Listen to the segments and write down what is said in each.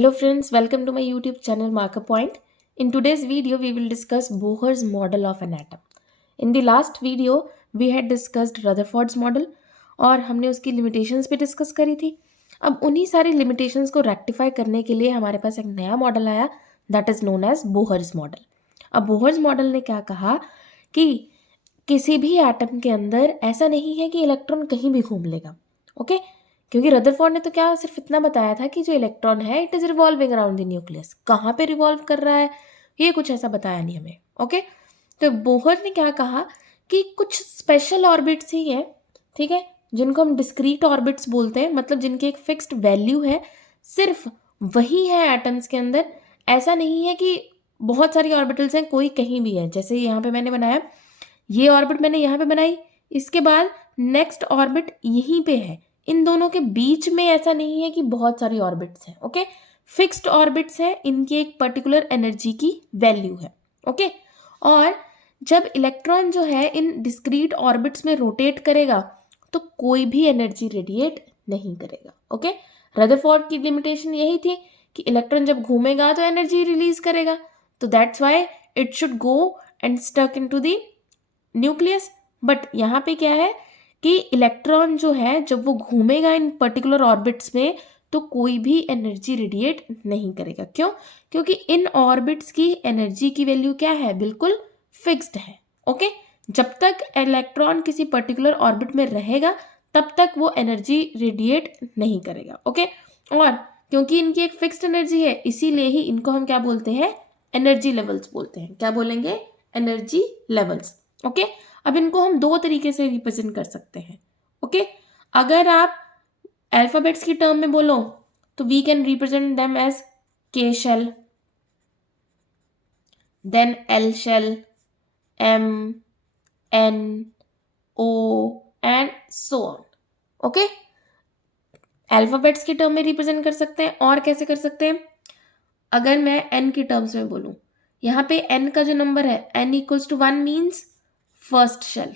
Hello friends, welcome to my YouTube channel Marker Point. In today's video, we will discuss Bohr's model of an atom. In the last video, we had discussed Rutherford's model और हमने उसकी limitations भी discuss करी थी. अब उन्हीं सारी limitations को rectify करने के लिए हमारे पास एक नया मॉडल आया that is known as Bohr's model. अब Bohr's model ने क्या कहा कि किसी भी एटम के अंदर ऐसा नहीं है कि इलेक्ट्रॉन कहीं भी घूम लेगा. ओके क्योंकि रदरफोर्ड ने तो क्या सिर्फ इतना बताया था कि जो इलेक्ट्रॉन है it is revolving around the nucleus. कहाँ पे रिवॉल्व कर रहा है ये कुछ ऐसा बताया नहीं हमें. ओके तो बोहर ने क्या कहा कि कुछ स्पेशल ऑर्बिट्स ही हैं, ठीक है, जिनको हम डिस्क्रीट ऑर्बिट्स बोलते हैं, मतलब जिनकी एक फिक्स्ड वैल्यू है, सिर्फ वही है एटम्स के अंदर. ऐसा नहीं है कि बहुत सारी ऑर्बिटल्स हैं, कोई कहीं भी है. जैसे यहाँ पे मैंने बनाया, ये ऑर्बिट मैंने यहाँ पे बनाई, इसके बाद नेक्स्ट ऑर्बिट यहीं पे है. इन दोनों के बीच में ऐसा नहीं है कि बहुत सारी ऑर्बिट्स हैं. ओके फिक्स्ड ऑर्बिट्स हैं, इनकी एक पर्टिकुलर एनर्जी की वैल्यू है. ओके और जब इलेक्ट्रॉन जो है इन डिस्क्रीट ऑर्बिट्स में रोटेट करेगा तो कोई भी एनर्जी रेडिएट नहीं करेगा. ओके रदरफोर्ड की लिमिटेशन यही थी कि इलेक्ट्रॉन जब घूमेगा तो एनर्जी रिलीज करेगा, तो that's why it should go and stuck into the nucleus. But यहाँ पे क्या है कि इलेक्ट्रॉन जो है जब वो घूमेगा इन पर्टिकुलर ऑर्बिट्स में तो कोई भी एनर्जी रेडिएट नहीं करेगा. क्यों? क्योंकि इन ऑर्बिट्स की एनर्जी की वैल्यू क्या है, बिल्कुल फिक्स्ड है. ओके जब तक इलेक्ट्रॉन किसी पर्टिकुलर ऑर्बिट में रहेगा तब तक वो एनर्जी रेडिएट नहीं करेगा. ओके और क्योंकि इनकी एक फिक्स्ड एनर्जी है इसीलिए ही इनको हम क्या बोलते हैं, एनर्जी लेवल्स बोलते हैं. क्या बोलेंगे, एनर्जी लेवल्स. ओके अब इनको हम दो तरीके से रिप्रेजेंट कर सकते हैं. ओके अगर आप अल्फाबेट्स की टर्म में बोलो तो we can represent them as K shell, then L shell, M, N, O and so on. Okay alphabets की टर्म में रिप्रेजेंट कर सकते हैं. और कैसे कर सकते हैं, अगर मैं एन की टर्म्स में बोलूं, यहाँ पे एन का जो नंबर है n equals to 1 means first shell,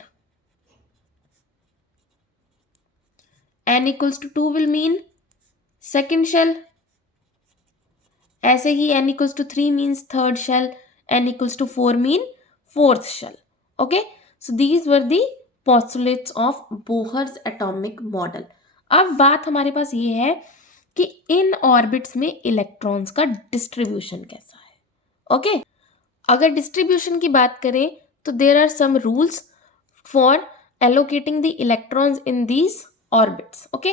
n equals to 2 will mean second shell. ऐसे ही n equals to 3 means third shell, n equals to 4 mean fourth shell. Okay, so these were the postulates of Bohr's atomic model. अब बात हमारे पास ये है कि इन orbits में electrons का डिस्ट्रीब्यूशन कैसा है. ओके अगर डिस्ट्रीब्यूशन की बात करें तो there are some rules for allocating the electrons in these orbits. Okay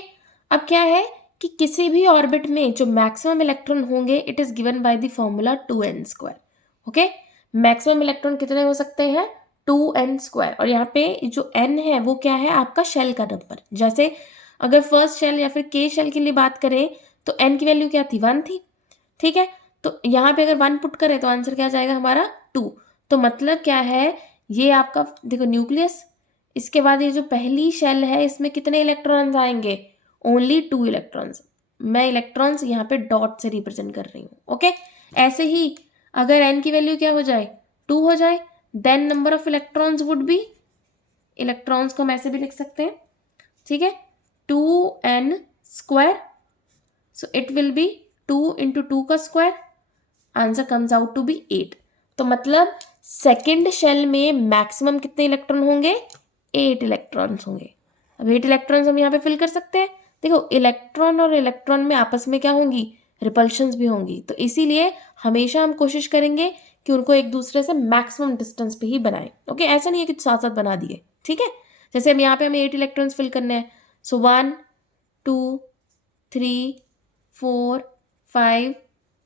अब क्या है कि किसी भी ऑर्बिट में जो मैक्सिमम इलेक्ट्रॉन होंगे it is given by the formula 2n². Okay maximum electron कितने हो सकते हैं, 2n². और यहाँ पे जो n है वो क्या है, आपका शेल का नंबर. जैसे अगर फर्स्ट शेल या फिर के शेल के लिए बात करें तो n की वैल्यू क्या थी, 1 थी. ठीक है तो यहाँ पे अगर 1 पुट करें तो आंसर क्या जाएगा हमारा 2. तो मतलब क्या है, ये आपका देखो न्यूक्लियस, इसके बाद ये जो पहली शेल है इसमें कितने इलेक्ट्रॉन्स आएंगे, ओनली 2 इलेक्ट्रॉन्स. मैं इलेक्ट्रॉन्स यहाँ पे डॉट से रिप्रेजेंट कर रही हूँ. ओके ऐसे ही अगर n की वैल्यू क्या हो जाए, 2 हो जाए, then number of electrons would be, electrons को हम ऐसे भी लिख सकते हैं, ठीक है, 2n². So it will be 2 into 2 का square, answer comes out to be 8. तो मतलब सेकेंड शेल में मैक्सिमम कितने इलेक्ट्रॉन होंगे, 8 इलेक्ट्रॉन्स होंगे. अब 8 इलेक्ट्रॉन्स हम यहाँ पे फिल कर सकते हैं. देखो इलेक्ट्रॉन और इलेक्ट्रॉन में आपस में क्या होंगी, रिपल्शंस भी होंगी. तो इसीलिए हमेशा हम कोशिश करेंगे कि उनको एक दूसरे से मैक्सिमम डिस्टेंस पे ही बनाएं. ओके ऐसा नहीं है कि साथ साथ बना दिए. ठीक है जैसे हम यहाँ पे हमें 8 इलेक्ट्रॉन्स फिल करने हैं. सो 1 2 3 4 5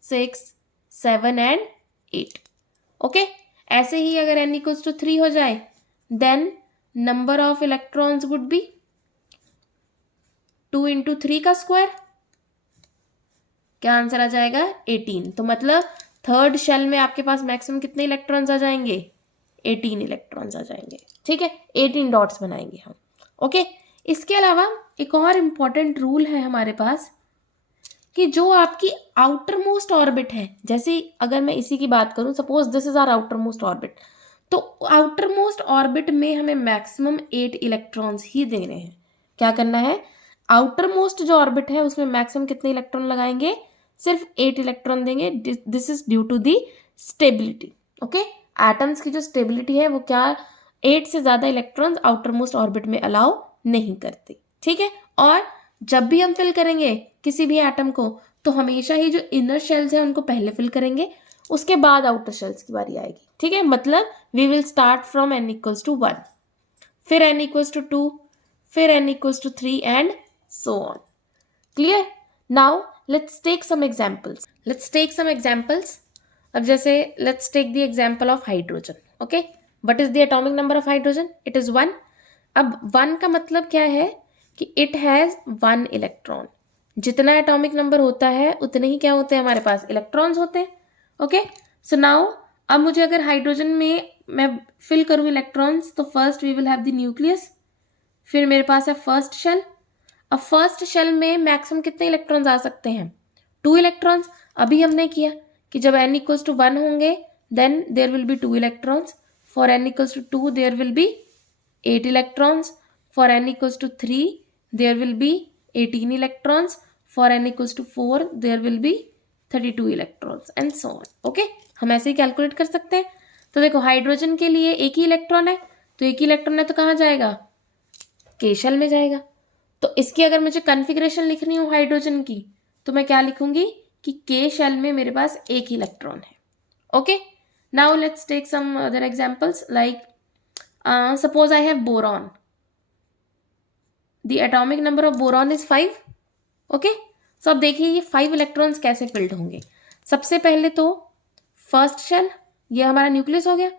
6 7 एंड 8. ओके ऐसे ही अगर n इक्वल्स टू 3 हो जाए then number of electrons would be 2 into 3 का स्क्वायर, क्या आंसर आ जाएगा 18. तो मतलब थर्ड शेल में आपके पास मैक्सिमम कितने इलेक्ट्रॉन्स आ जाएंगे, 18 इलेक्ट्रॉन्स आ जाएंगे. ठीक है 18 डॉट्स बनाएंगे हम. ओके इसके अलावा एक और इम्पॉर्टेंट रूल है हमारे पास कि जो आपकी आउटर मोस्ट ऑर्बिट है, जैसे अगर मैं इसी की बात करूं, suppose this is our outer most orbit, तो आउटर मोस्ट ऑर्बिट में हमें मैक्सिमम 8 इलेक्ट्रॉन्स ही देने हैं. क्या करना है, आउटर मोस्ट जो ऑर्बिट है उसमें मैक्सिमम कितने इलेक्ट्रॉन लगाएंगे, सिर्फ 8 इलेक्ट्रॉन देंगे. This is due to the stability. Okay, atoms की जो स्टेबिलिटी है वो क्या 8 से ज़्यादा इलेक्ट्रॉन्स आउटर मोस्ट ऑर्बिट में अलाउ नहीं करती. ठीक है, और जब भी हम फिल करेंगे किसी भी एटम को तो हमेशा ही जो इनर शेल्स हैं उनको पहले फिल करेंगे, उसके बाद आउटर शेल्स की बारी आएगी. ठीक है, मतलब we will start from n equals to 1, फिर n इक्वल्स टू 2, फिर n equals to 3 and so on. Clear? Now let's take some examples. अब जैसे let's take the example of hydrogen. Okay, what is the atomic number of hydrogen? It is 1. अब 1 का मतलब क्या है कि it has 1 electron. जितना atomic number होता है उतने ही क्या होते हैं हमारे पास इलेक्ट्रॉन्स होते हैं. ओके, सो नाउ अब मुझे अगर हाइड्रोजन में मैं फिल करूँ इलेक्ट्रॉन्स तो first we will have the nucleus, फिर मेरे पास है फर्स्ट शेल. अब फर्स्ट शेल में मैक्सिमम कितने इलेक्ट्रॉन्स आ सकते हैं? 2 इलेक्ट्रॉन्स. अभी हमने किया कि जब n इक्वल्स टू 1 होंगे then there will be 2 electrons. For n equals to 2 there will be 8 electrons. For n equals to 3 there will be 18 electrons. For n equals to 4 there will be 32 electrons and so on. Okay, हम ऐसे ही calculate कर सकते हैं. तो देखो hydrogen के लिए एक ही इलेक्ट्रॉन है, तो एक ही इलेक्ट्रॉन है तो कहाँ जाएगा? के शेल में जाएगा. तो इसकी अगर मुझे कन्फिग्रेशन लिखनी हो हाइड्रोजन की तो मैं क्या लिखूंगी कि के शेल में मेरे पास एक ही इलेक्ट्रॉन है. Okay, now let's take some other examples like suppose I have boron. The atomic number of boron is 5. Okay, so अब देखिए ये 5 इलेक्ट्रॉन्स कैसे फिल्ड होंगे. सबसे पहले तो फर्स्ट शेल, ये हमारा न्यूक्लियस हो गया.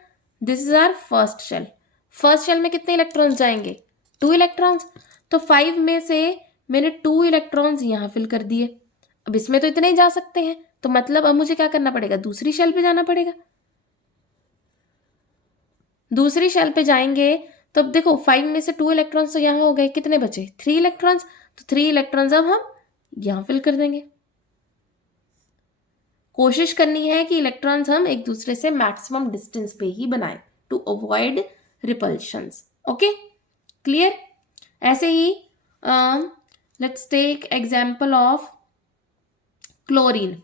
This is our first shell. First shell में कितने इलेक्ट्रॉन्स जाएंगे? 2 इलेक्ट्रॉन्स. तो 5 में से मैंने 2 इलेक्ट्रॉन्स यहाँ फिल कर दिए. अब इसमें तो इतने ही जा सकते हैं, तो मतलब अब मुझे क्या करना पड़ेगा? दूसरी शेल पे जाना पड़ेगा. दूसरी शेल पे जाएंगे तो अब देखो 5 में से 2 इलेक्ट्रॉन्स तो यहाँ हो गए, कितने बचे? 3 इलेक्ट्रॉन्स. तो 3 इलेक्ट्रॉन्स अब हम यहाँ फिल कर देंगे. कोशिश करनी है कि इलेक्ट्रॉन्स हम एक दूसरे से मैक्सिमम डिस्टेंस पे ही बनाएं to avoid repulsions. Okay, clear? ऐसे ही let's take example of chlorine.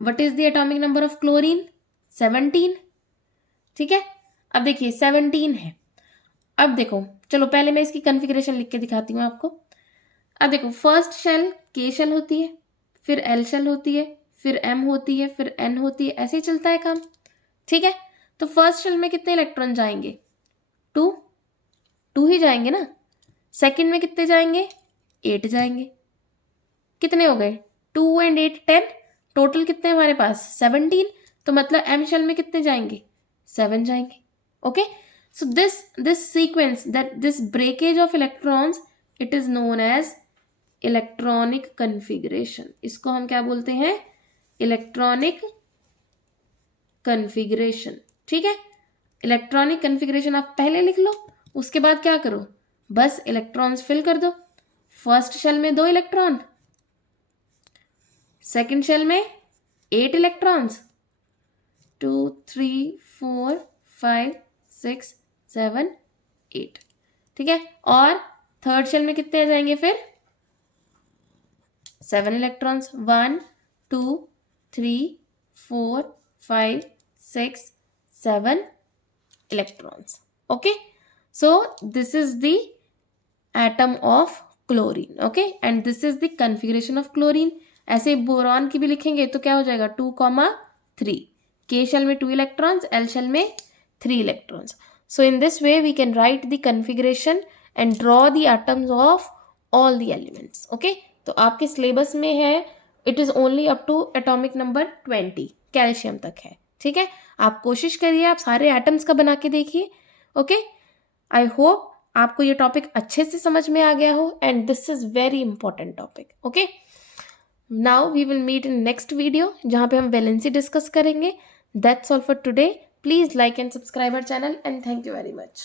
What is the atomic number of chlorine? 17. ठीक है, अब देखिए 17 है. अब देखो चलो पहले मैं इसकी कॉन्फ़िगरेशन लिख के दिखाती हूँ आपको. अब देखो फर्स्ट शेल के शेल होती है, फिर एल शेल होती है, फिर एम होती है, फिर एन होती है, ऐसे ही चलता है काम. ठीक है, तो फर्स्ट शेल में कितने इलेक्ट्रॉन जाएंगे? 2 ही जाएंगे ना. सेकंड में कितने जाएंगे? 8 जाएंगे. कितने हो गए? 2 and 8 10. टोटल कितने हमारे पास? 17. तो मतलब एम शेल में कितने जाएंगे? 7 जाएंगे. Okay, so this sequence, that this breakage of electrons, it is known as electronic configuration. इसको हम क्या बोलते हैं? Electronic configuration. ठीक है, इलेक्ट्रॉनिक कन्फिग्रेशन आप पहले लिख लो, उसके बाद क्या करो? बस इलेक्ट्रॉन्स फिल कर दो. फर्स्ट शेल में 2 इलेक्ट्रॉन, सेकंड शेल में 8 इलेक्ट्रॉन्स, 2 3 4 5 6 7 8. ठीक है, और थर्ड शेल में कितने आ जाएंगे फिर? 7 electrons, 1 2 3 4 5 6 7 electrons. Okay, so this is the atom of chlorine. Okay, and this is the configuration of chlorine. ऐसे बोरॉन की भी लिखेंगे तो क्या हो जाएगा? 2,3. के शेल में 2 इलेक्ट्रॉन्स, एल शेल में 3 electrons. So in this way we can write the configuration and draw the atoms of all the elements. Okay, तो आपके सिलेबस में है it is only up to atomic number 20, calcium तक है. ठीक है, आप कोशिश करिए आप सारे एटम्स का बना के देखिए. ओके, आई होप आपको ये टॉपिक अच्छे से समझ में आ गया हो and this is very important topic. Okay, now we will meet in next video जहाँ पे हम वैलेंसी डिस्कस करेंगे. That's all for today. Please like and subscribe our channel and thank you very much.